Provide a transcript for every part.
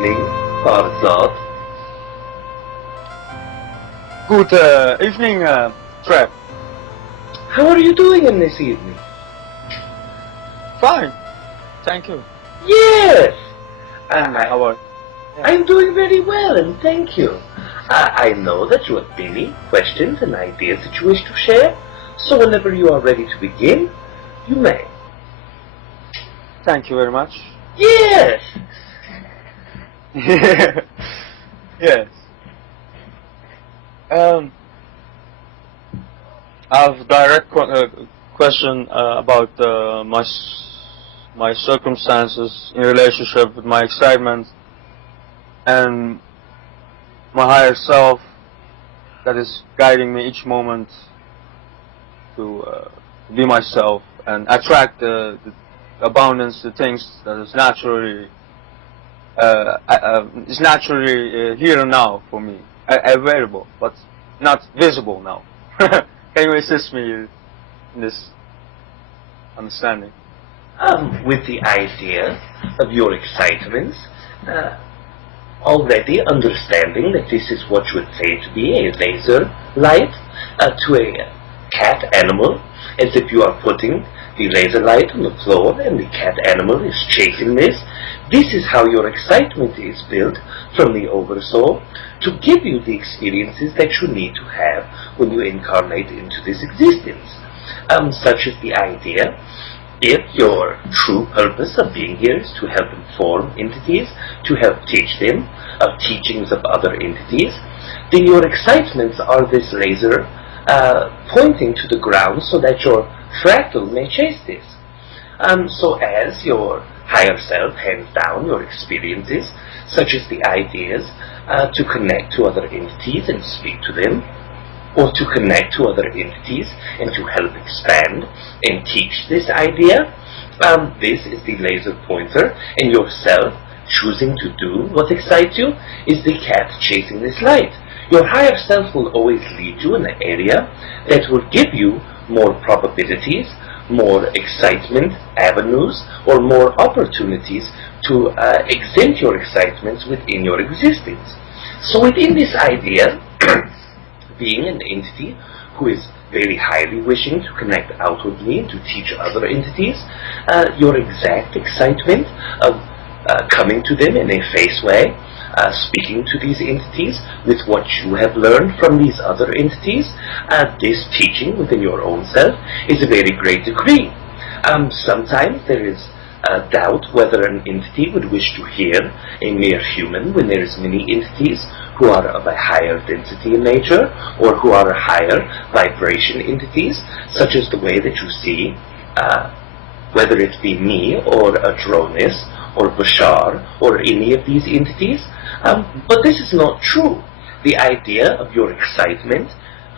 evening, Farzad. Good evening, Treb. How are you doing in this evening? Fine, thank you. Yes! How are you? I'm doing very well, and thank you. I know that you have many questions and ideas that you wish to share, so whenever you are ready to begin, you may. Thank you very much. Yes! Yes. I have a direct question about my circumstances in relationship with my excitement and my higher self that is guiding me each moment to be myself and attract the abundance, the things that is naturally here and now for me, available, but not visible now. Can you assist me in this understanding? With the idea of your excitements, already understanding that this is what you would say to be a laser light to a cat animal, as if you are putting the laser light on the floor and the cat animal is chasing this. This is how your excitement is built from the oversoul to give you the experiences that you need to have when you incarnate into this existence. Such as the idea, if your true purpose of being here is to help inform entities, to help teach them of teachings of other entities, then your excitements are this laser pointing to the ground so that your fractal may chase this. So as your higher self hands down your experiences, such as the ideas to connect to other entities and speak to them, or to connect to other entities and to help expand and teach this idea, this is the laser pointer, and yourself choosing to do what excites you is the cat chasing this light. Your higher self will always lead you in an area that will give you more probabilities, more excitement avenues, or more opportunities to exempt your excitements within your existence. So within this idea, being an entity who is very highly wishing to connect outwardly and to teach other entities, your exact excitement of coming to them in a face way, speaking to these entities with what you have learned from these other entities, this teaching within your own self is a very great degree. Sometimes there is doubt whether an entity would wish to hear a mere human when there is many entities who are of a higher density in nature or who are higher vibration entities, such as the way that you see, whether it be me or Adronis or Bashar or any of these entities. But this is not true. The idea of your excitement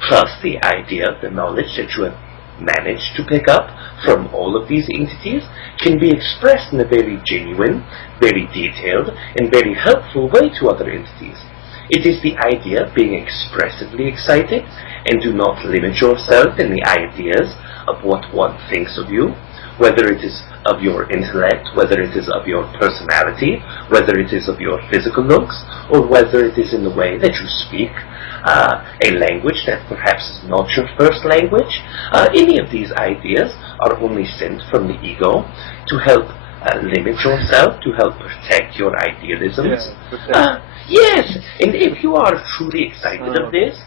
plus the idea, the knowledge that you have managed to pick up from all of these entities can be expressed in a very genuine, very detailed, and very helpful way to other entities. It is the idea of being expressively excited, and do not limit yourself in the ideas of what one thinks of you, whether it is of your intellect, whether it is of your personality, whether it is of your physical looks, or whether it is in the way that you speak a language that perhaps is not your first language. Any of these ideas are only sent from the ego to help limit yourself, to help protect your idealisms. Yes, and if you are truly excited of this,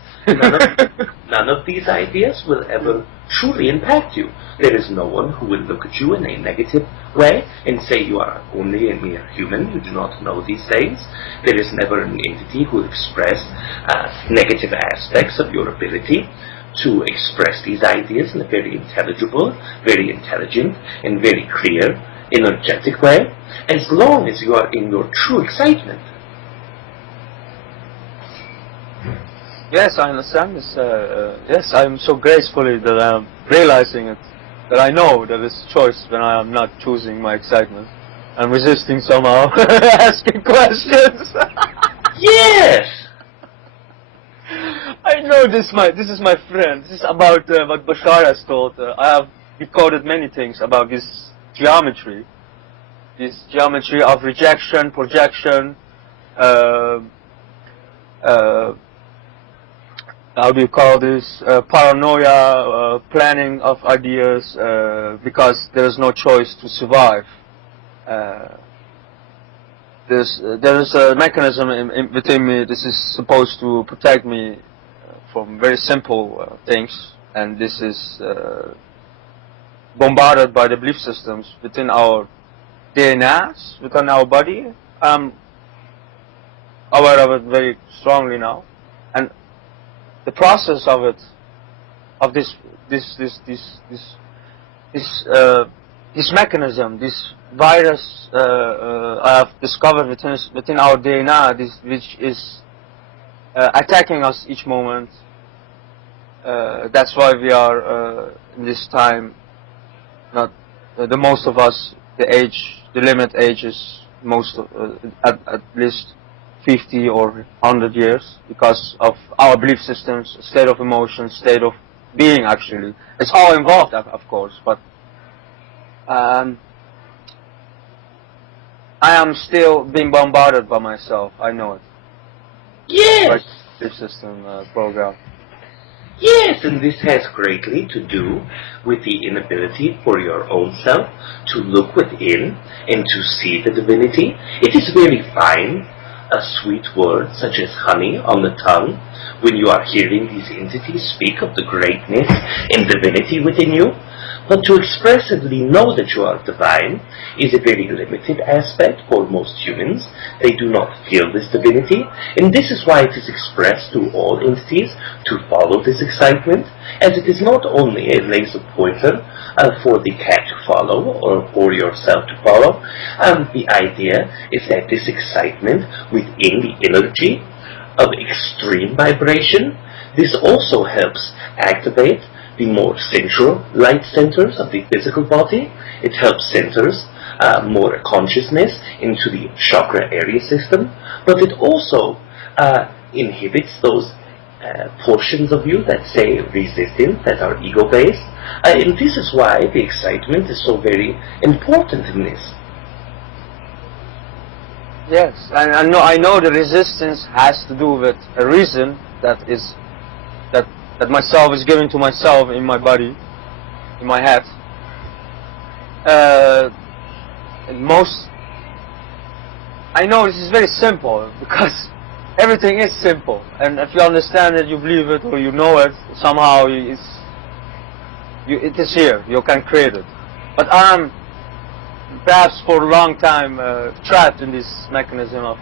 none of these ideas will ever truly impact you. There is no one who will look at you in a negative way and say you are only a mere human, you do not know these things. There is never an entity who will express negative aspects of your ability to express these ideas in a very intelligible, very intelligent, and very clear, energetic way, as long as you are in your true excitement. Yes, I understand this. Yes, I'm so gracefully that I'm realizing it, that I know that it's choice when I am not choosing my excitement. I'm resisting somehow, asking questions. Yes! I know this is my friend. This is about what Bashar has told. I have decoded many things about this geometry of rejection, projection, how do you call this, paranoia, planning of ideas, because there's no choice to survive. There is a mechanism within me. This is supposed to protect me from very simple things, and this is bombarded by the belief systems within our DNAs, within our body. I'm aware of it very strongly now, and the process of it, of this mechanism, this virus I have discovered within our DNA, which is attacking us each moment. That's why we are in this time. Not the most of us. The limit age is at least 50 or 100 years, because of our belief systems, state of emotion, state of being. Actually, it's all involved, of course, but. I am still being bombarded by myself. I know it. Yes. Like belief system program. Yes, and this has greatly to do with the inability for your own self to look within and to see the divinity. It is very fine, a sweet word such as honey on the tongue, when you are hearing these entities speak of the greatness and divinity within you. But to expressively know that you are divine is a very limited aspect for most humans. They do not feel this divinity, and this is why it is expressed to all entities to follow this excitement, as it is not only a laser pointer for the cat to follow or for yourself to follow. The idea is that this excitement within the energy of extreme vibration, this also helps activate the more central light centers of the physical body. It helps centers more consciousness into the chakra area system, but it also inhibits those portions of you that say resistant, that are ego-based, and this is why the excitement is so very important in this. Yes, and I know the resistance has to do with a reason that myself is giving to myself in my body, in my head. I know this is very simple, because everything is simple, and if you understand it, you believe it, or you know it, somehow it is here, you can create it. But I'm perhaps for a long time trapped in this mechanism of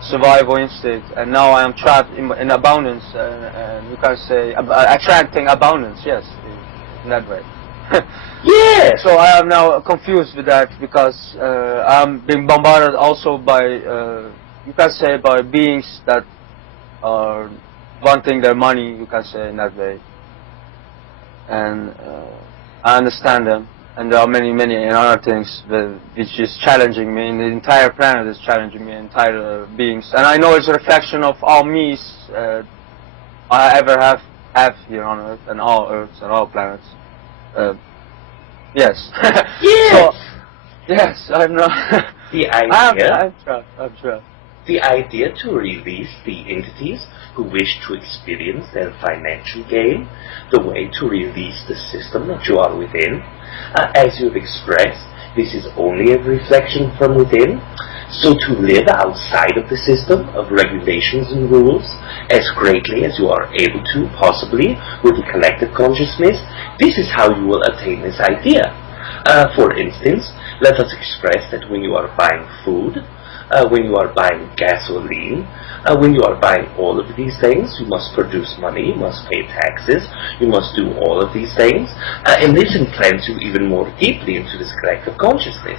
survival instinct, and now I am trapped in abundance, and you can say attracting abundance. Yes, in that way. Yes. So I am now confused with that, because I'm being bombarded also by, you can say, by beings that are wanting their money. You can say in that way, and I understand them. And there are many other things which is challenging me, and the entire planet is challenging me, entire beings. And I know it's a reflection of all me's I ever have here on Earth, and all Earths and all planets. Yes. Yes. So, yes, I'm not. The idea. I'm trapped. The idea to release the entities who wish to experience their financial gain, the way to release the system that you are within. As you've expressed, this is only a reflection from within. So to live outside of the system of regulations and rules as greatly as you are able to, possibly, with the collective consciousness, this is how you will attain this idea. For instance, let us express that when you are buying food, when you are buying gasoline, when you are buying all of these things, you must produce money, you must pay taxes, you must do all of these things, and this implants you even more deeply into this collective consciousness.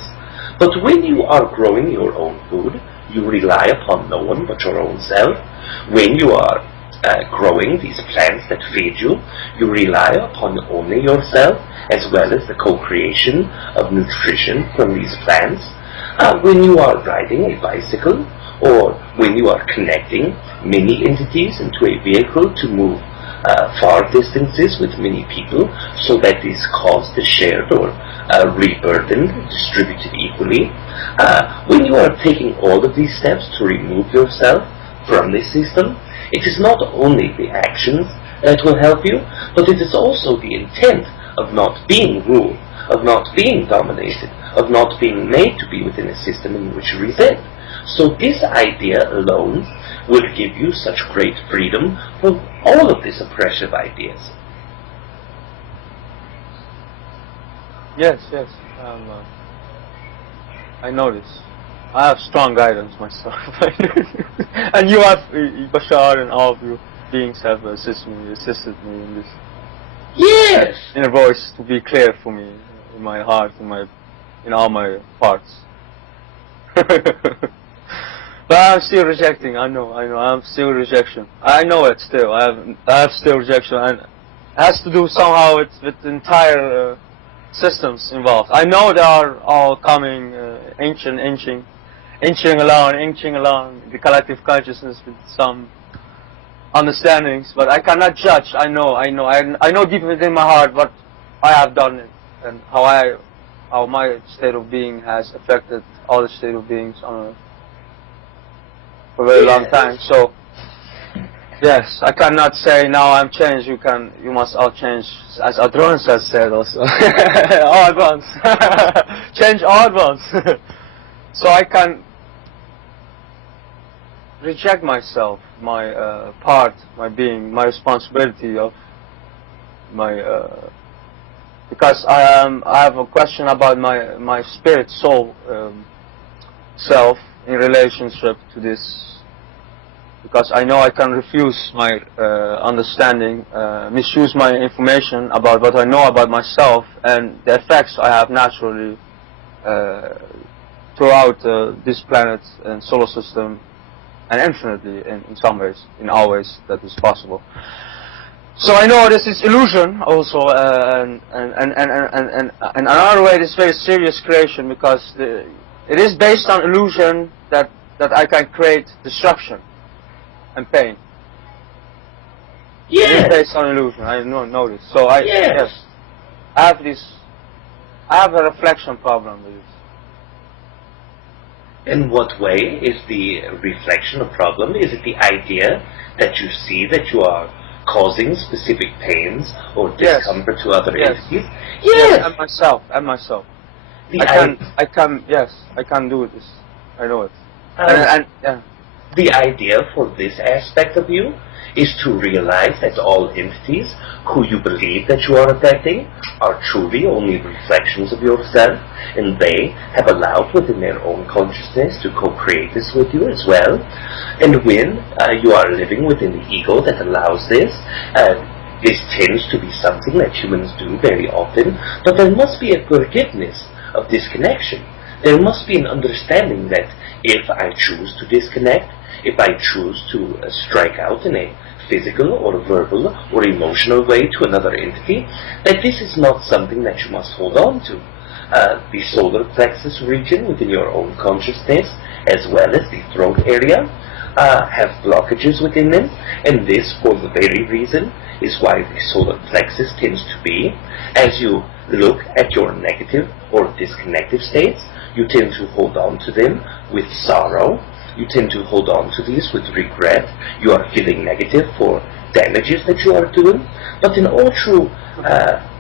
But when you are growing your own food, you rely upon no one but your own self. When you are growing these plants that feed you, you rely upon only yourself, as well as the co-creation of nutrition from these plants. When you are riding a bicycle, or when you are connecting many entities into a vehicle to move far distances with many people, so that this cost is shared or reburdened, distributed equally. When you are taking all of these steps to remove yourself from this system, it is not only the actions that will help you, but it is also the intent of not being ruled, of not being dominated, of not being made to be within a system in which you reside. So this idea alone will give you such great freedom from all of these oppressive ideas. Yes, yes. I know this. I have strong guidance myself. And you have, Bashar, and all of you beings have assisted me in this. Yes! Inner voice to be clear for me in my heart, in all my parts. But I'm still rejecting. I know. I'm still rejection. I know it still. I have still rejection, and it has to do somehow with the entire systems involved. I know they are all coming, inching along the collective consciousness with some understandings, but I cannot judge. I know deep within my heart what I have done it, and how my state of being has affected all the state of beings for a very long time. So yes, I cannot say now I'm changed. You must all change, as Adron has said also. All at once, change all at once. So I can reject myself, my part, my being, my responsibility of my. Because I have a question about my spirit, soul, self in relationship to this. Because I know I can refuse my understanding, misuse my information about what I know about myself and the effects I have naturally throughout this planet and solar system, and infinitely in some ways, in all ways that is possible. So I know this is illusion also, and another way, this very serious creation, because it is based on illusion that I can create destruction and pain. Yes. It is based on illusion. I know this. So yes, I have a reflection problem with this. In what way is the reflection a problem? Is it the idea that you see that you are causing specific pains or discomfort to other entities? Yes. And myself. I can do this. I know it. Yeah. The idea for this aspect of you is to realize that all entities who you believe that you are affecting are truly only reflections of yourself, and they have allowed within their own consciousness to co-create this with you as well. And when you are living within the ego that allows this, this tends to be something that humans do very often, but there must be a forgiveness of disconnection. There must be an understanding that if I choose to disconnect, if I choose to strike out in a physical or verbal or emotional way to another entity, that this is not something that you must hold on to. The solar plexus region within your own consciousness, as well as the throat area, have blockages within them, and this, for the very reason, is why the solar plexus tends to be, as you look at your negative or disconnective states, you tend to hold on to them with sorrow. You tend to hold on to these with regret. You are feeling negative for damages that you are doing. But in all true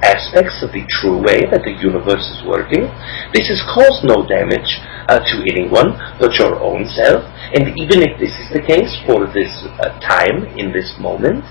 aspects of the true way that the universe is working, this has caused no damage to anyone but your own self. And even if this is the case for this time, in this moment,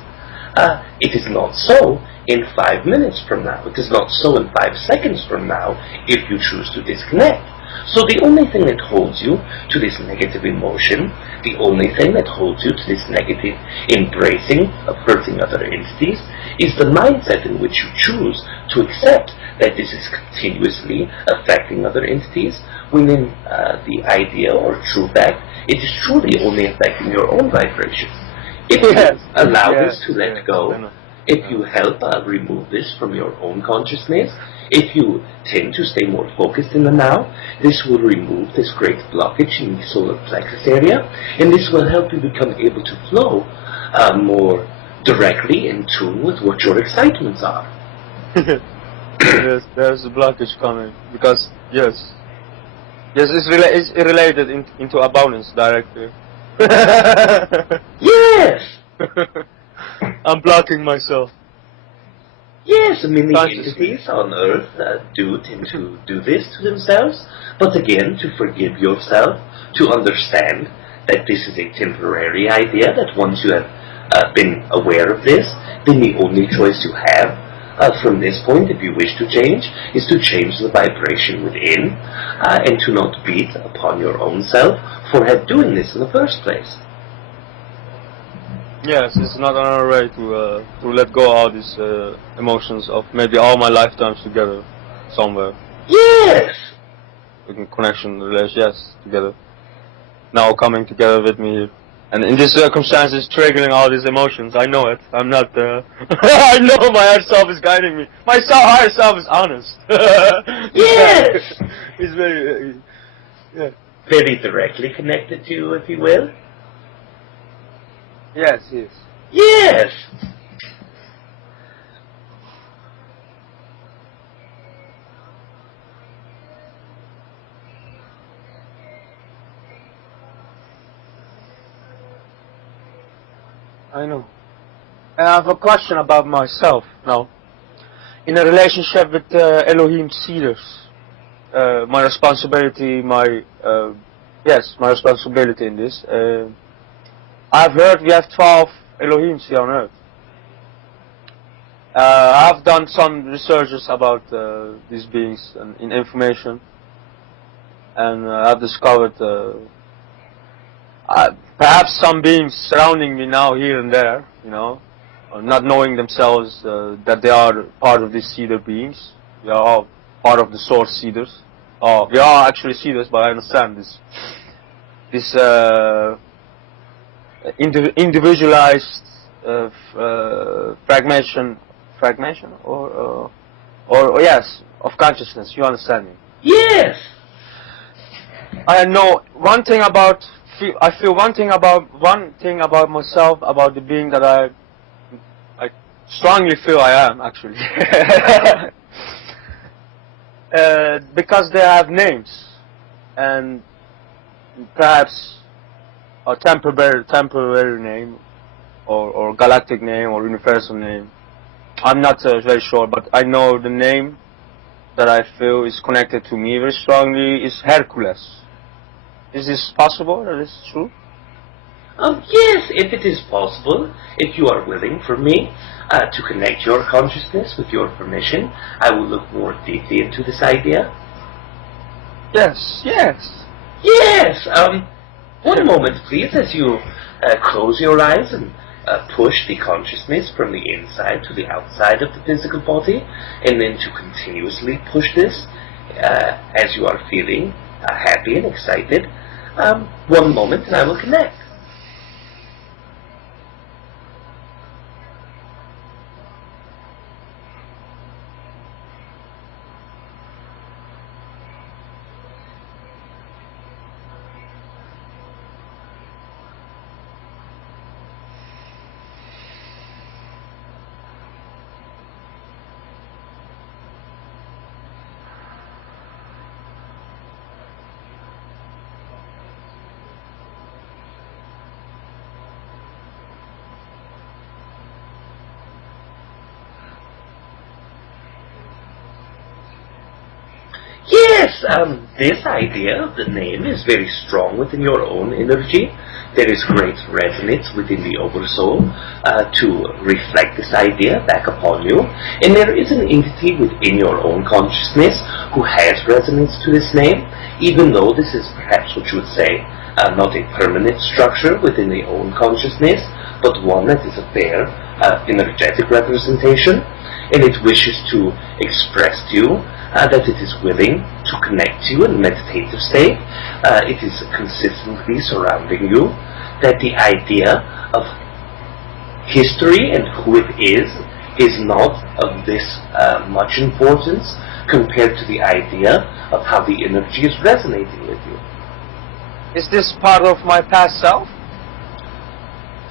it is not so in 5 minutes from now. It is not so in 5 seconds from now if you choose to disconnect. So the only thing that holds you to this negative emotion, the only thing that holds you to this negative embracing of hurting other entities, is the mindset in which you choose to accept that this is continuously affecting other entities, when in the idea or true fact, it is truly only affecting your own vibration. If you allow this to let go, if you help remove this from your own consciousness, if you tend to stay more focused in the now, this will remove this great blockage in the solar plexus area, and this will help you become able to flow more directly in tune with what your excitements are. Yes, there's a blockage coming because yes, it's related into abundance directly. Yes. I'm blocking myself. Yes, I mean the entities on Earth do tend to do this to themselves, but again, to forgive yourself, to understand that this is a temporary idea, that once you have been aware of this, then the only choice you have from this point, if you wish to change, is to change the vibration within and to not beat upon your own self for doing this in the first place. Yes, it's not another way to let go of all these emotions of maybe all my lifetimes together somewhere. Yes! In connection, relation, yes, together. Now coming together with me, and in these circumstances, triggering all these emotions. I know it. I'm not. I know my higher self is guiding me. My higher self is honest. Yes! He's very, yeah. Very directly connected to you, if you will. Yes, yes. Yes! I know. I have a question about myself now. In a relationship with Elohim seeders, my responsibility, my responsibility in this. I've heard we have 12 Elohims here on Earth. I've done some researches about these beings and in information, and I've discovered perhaps some beings surrounding me now here and there, you know, not knowing themselves that they are part of these seeder beings. We are all part of the source seeders. We are actually seeders, but I understand this individualized fragmentation, or yes, of consciousness. You understand me? Yes. I know one thing about. I feel one thing about myself, about the being that I strongly feel I am actually. Because they have names, and perhaps a temporary name, or galactic name, or universal name. I'm not very sure, but I know the name that I feel is connected to me very strongly is Hercules. Is this possible? That is true? Yes, if it is possible, if you are willing for me to connect your consciousness with your permission, I will look more deeply into this idea. Yes, yes. Yes! One moment, please, as you close your eyes and push the consciousness from the inside to the outside of the physical body, and then to continuously push this as you are feeling happy and excited. One moment, and I will connect. Yes, this idea of the name is very strong within your own energy. There is great resonance within the oversoul to reflect this idea back upon you. And there is an entity within your own consciousness who has resonance to this name, even though this is perhaps what you would say not a permanent structure within the own consciousness, but one that is a bare energetic representation. And it wishes to express to you that it is willing to connect you in a meditative state. It is consistently surrounding you, that the idea of history and who it is not of this much importance compared to the idea of how the energy is resonating with you. Is this part of my past self?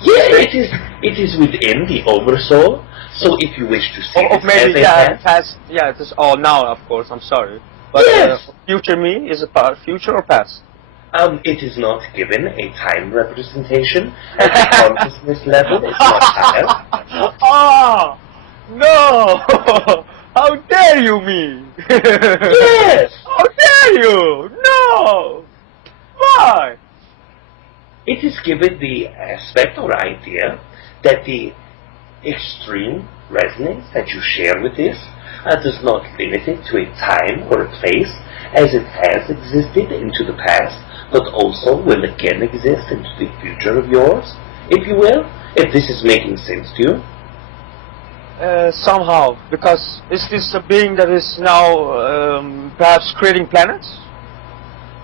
Yes, It is within the oversoul. So if you wish to see Or this maybe, as a past, it is all now, of course, I'm sorry. But yes. future me, is it future or past? It is not given a time representation, as the consciousness level is not higher. Oh, no! How dare you me? Yes! How dare you? No! Why? It is given the aspect or idea that the extreme resonance that you share with this does not limit it to a time or a place as it has existed into the past, but also will again exist into the future of yours, if you will, if this is making sense to you. Somehow, because is this a being that is now perhaps creating planets?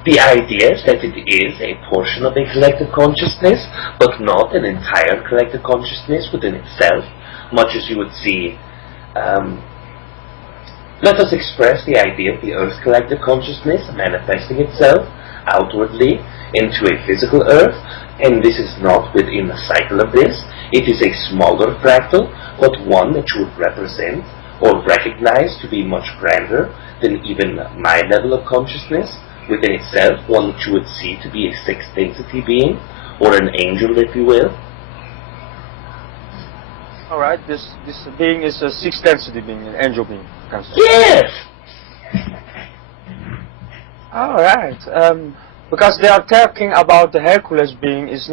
The idea is that it is a portion of a collective consciousness, but not an entire collective consciousness within itself, much as you would see. Let us express the idea of the Earth collective consciousness manifesting itself outwardly into a physical Earth, and this is not within the cycle of this. It is a smaller fractal, but one that you would represent or recognize to be much grander than even my level of consciousness within itself, one that you would see to be a sixth density being, or an angel, if you will. Alright, this being is a sixth density being, an angel being. Yes! Alright, because they are talking about the Hercules being is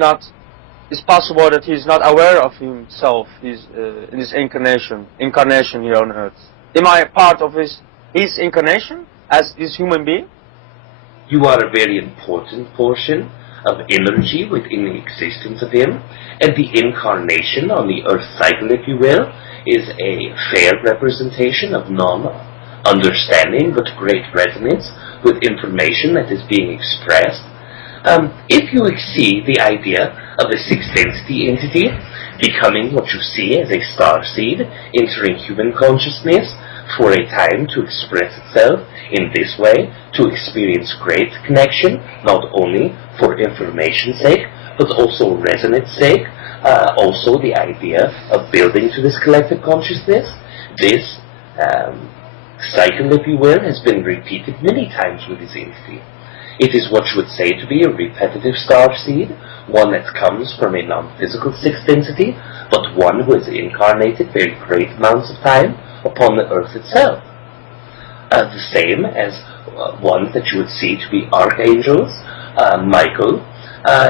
possible that he is not aware of himself, in his incarnation here on Earth. Am I part of his incarnation as this human being? You are a very important portion of energy within the existence of him, and the incarnation on the Earth cycle, if you will, is a fair representation of non-understanding but great resonance with information that is being expressed. If you see the idea of a sixth density entity becoming what you see as a star seed entering human consciousness for a time to express itself in this way, to experience great connection, not only for information's sake, but also resonance sake, also the idea of building to this collective consciousness. This cycle, if you will, has been repeated many times with this entity. It is what you would say to be a repetitive star seed, one that comes from a non-physical sixth density, but one who has incarnated very great amounts of time upon the earth itself. The same as ones that you would see to be archangels, Michael,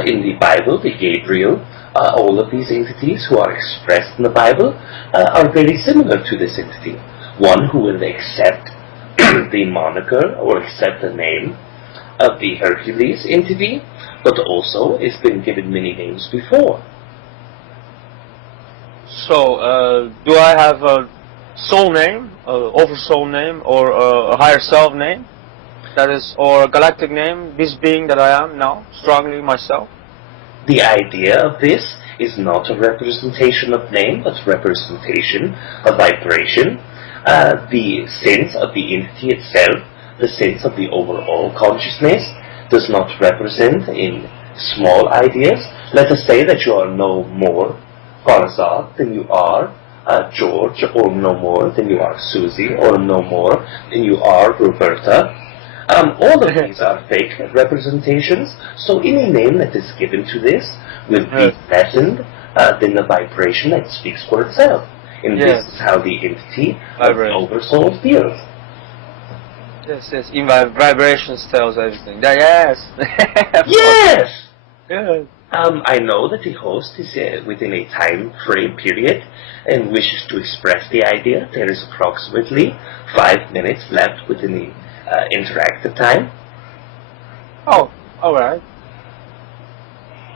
in the Bible, the Gabriel, all of these entities who are expressed in the Bible are very similar to this entity. One who will accept the moniker or accept the name of the Hercules entity, but also it's been given many names before. So, do I have a soul name, oversoul name, or a higher self name? That is, or a galactic name, this being that I am now, strongly myself? The idea of this is not a representation of name, but representation of vibration. The sense of the entity itself, the sense of the overall consciousness, does not represent in small ideas. Let us say that you are no more Farzad than you are George, or no more than you are Susie, or no more than you are Roberta. All of these are fake representations, so any name that is given to this will be lessened than the vibration that speaks for itself. And this is how the entity of the oversoul feels. Yes, in vibrations tells everything. Yes! Yes! Good. I know that the host is within a time frame period and wishes to express the idea. There is approximately 5 minutes left within the interactive time. Oh, alright.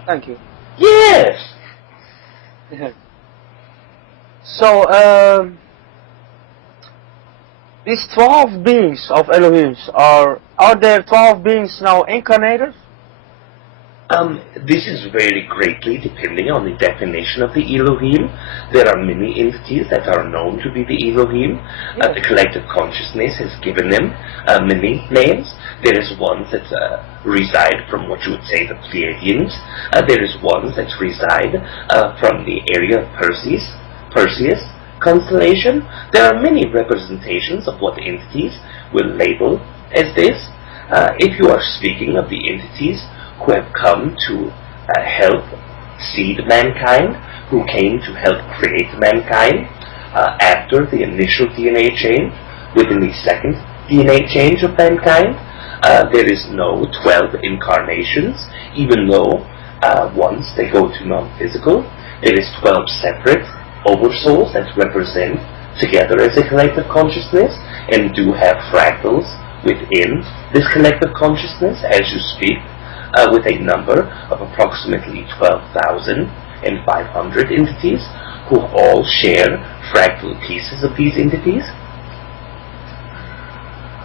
Thank you. Yes! So, these 12 beings of Elohim, are there 12 beings now incarnated? This is very greatly depending on the definition of the Elohim. There are many entities that are known to be the Elohim. The collective consciousness has given them many names. There is ones that reside from what you would say the Pleaidians. There is ones that reside from the area of Perseus constellation. There are many representations of what entities will label as this. If you are speaking of the entities who have come to help seed mankind, who came to help create mankind after the initial DNA change, within the second DNA change of mankind, there is no 12 incarnations, even though once they go to non-physical, there is 12 separate oversouls that represent together as a collective consciousness and do have fractals within this collective consciousness as you speak, with a number of approximately 12,500 entities who all share fractal pieces of these entities.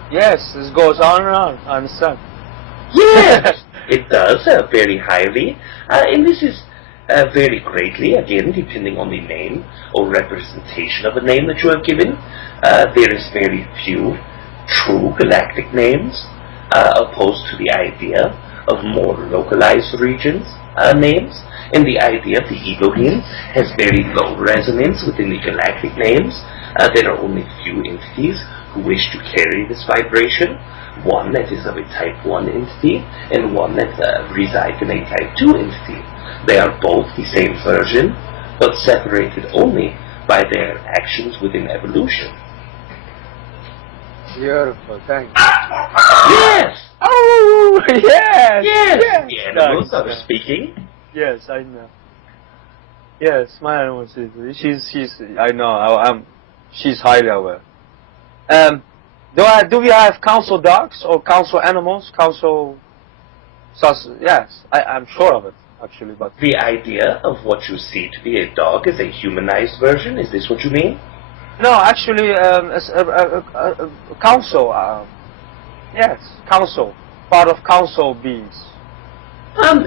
Yes, this goes on and on, I understand. Yes, it does, very highly. And this is very greatly, again, depending on the name or representation of a name that you have given. There is very few true galactic names, opposed to the idea of more localized regions names, and the idea of the Elohim has very low resonance within the galactic names. There are only few entities who wish to carry this vibration, one that is of a type 1 entity and one that resides in a type 2 entity. They are both the same version, but separated only by their actions within evolution. Beautiful, thank you. Yes! Oh, yes! Yes! Yes! The animals are speaking. Yes, I know. Yes, my animal she's I know, she's highly aware. Do we have council dogs or council animals? Yes, I'm sure of it, actually, but... The idea of what you see to be a dog is a humanized version, is this what you mean? No, actually, council, yes, council, part of council beings.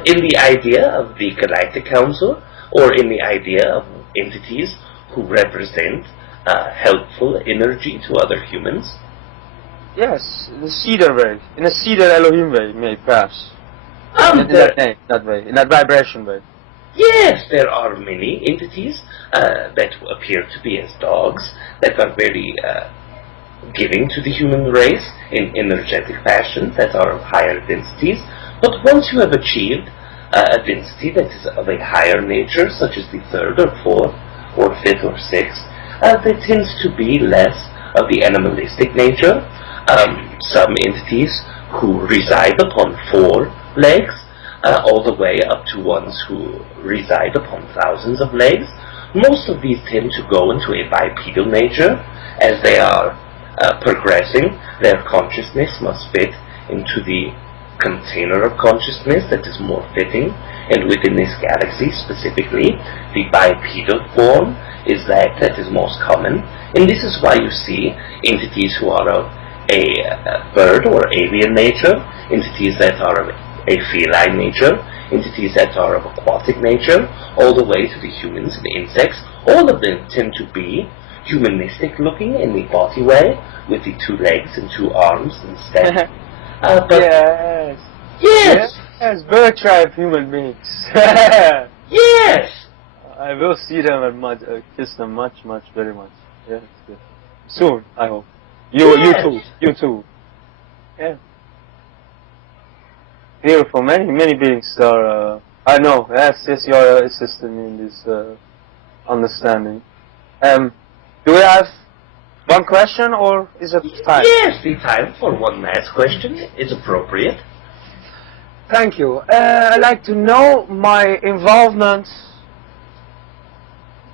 In the idea of the Galactic Council, or in the idea of entities who represent helpful energy to other humans? Yes, in a cedar way, in a cedar Elohim way, maybe, perhaps. In that vibration way. Yes, there are many entities that appear to be as dogs, that are very giving to the human race in energetic fashion, that are of higher densities. But once you have achieved a density that is of a higher nature, such as the 3rd or 4th or 5th or 6th, there tends to be less of the animalistic nature. Some entities who reside upon 4 legs, all the way up to ones who reside upon thousands of legs. Most of these tend to go into a bipedal nature. As they are progressing, their consciousness must fit into the container of consciousness that is more fitting, and within this galaxy specifically, the bipedal form is that is most common, and this is why you see entities who are of a bird or avian nature, entities that are of a feline nature, entities that are of aquatic nature, all the way to the humans and insects. All of them tend to be humanistic looking in the body way, with the 2 legs and 2 arms instead. Yes. Yes! Yes, bird tribe human beings. Yes! I will see them and kiss them very much. Yes, yes. Soon, I hope. You too. Yeah. Beautiful. Many beings are. I know. Yes, you're assisting me in this understanding. Do we have one question, or is it time? Yes, the time for one last question is appropriate. Thank you. I'd like to know my involvement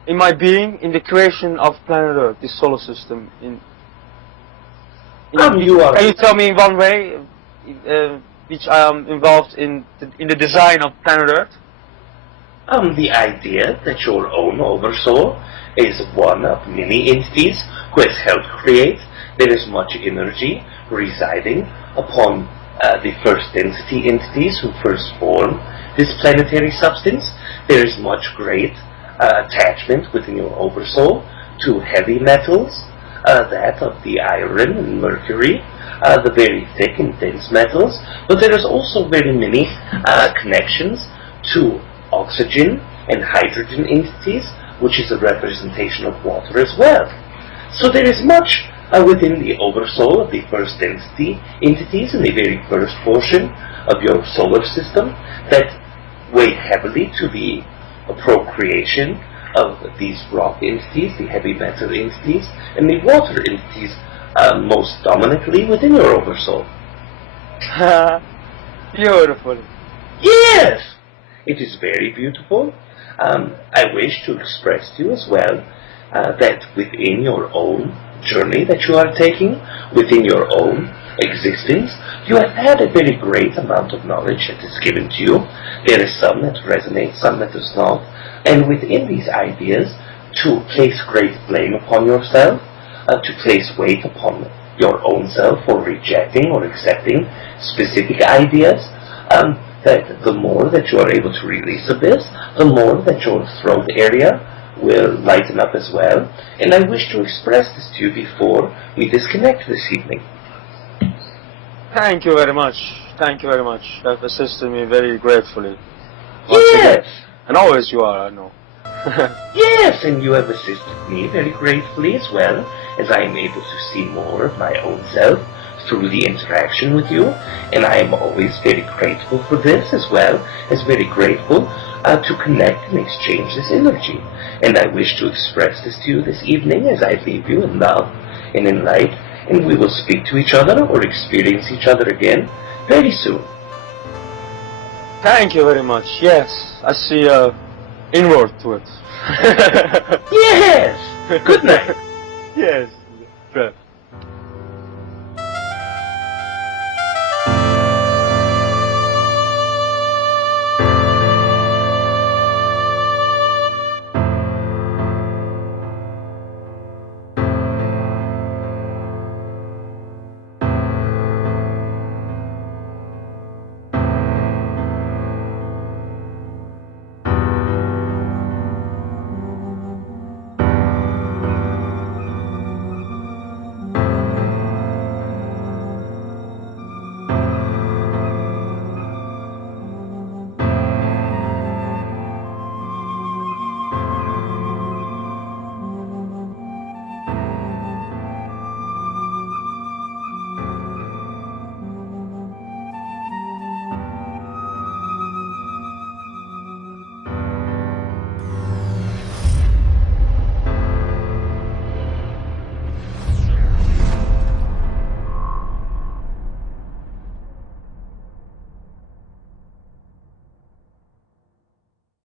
in my being in the creation of planet Earth, this solar system. Can you tell me in one way which I am involved in the design of planet Earth? The idea that your own oversoul is one of many entities who has helped create. There is much energy residing upon the first density entities who first form this planetary substance, there is much great attachment within your oversoul to heavy metals, that of the iron and mercury, the very thick and dense metals, but there is also very many connections to oxygen and hydrogen entities, which is a representation of water as well. So there is much within the oversoul of the first density entities in the very first portion of your solar system that weigh heavily to the procreation of these rock entities, the heavy metal entities, and the water entities most dominantly within your oversoul. Beautiful. Yes! It is very beautiful. I wish to express to you as well that within your own journey that you are taking, within your own existence, you have had a very great amount of knowledge that is given to you. There is some that resonates, some that does not. And within these ideas, to place great blame upon yourself, to place weight upon your own self for rejecting or accepting specific ideas, that the more that you are able to release of this, the more that your throat area will lighten up as well. And I wish to express this to you before we disconnect this evening. Thank you very much. Thank you very much. You have assisted me very gratefully. Yes! And always you are, I know. Yes, and you have assisted me very gratefully as well, as I am able to see more of my own self through the interaction with you, and I am always very grateful for this as well, as very grateful to connect and exchange this energy. And I wish to express this to you this evening as I leave you in love and in light, and we will speak to each other or experience each other again very soon. Thank you very much. Yes, I see inward to it. Yes! Good night. Yes, Treb.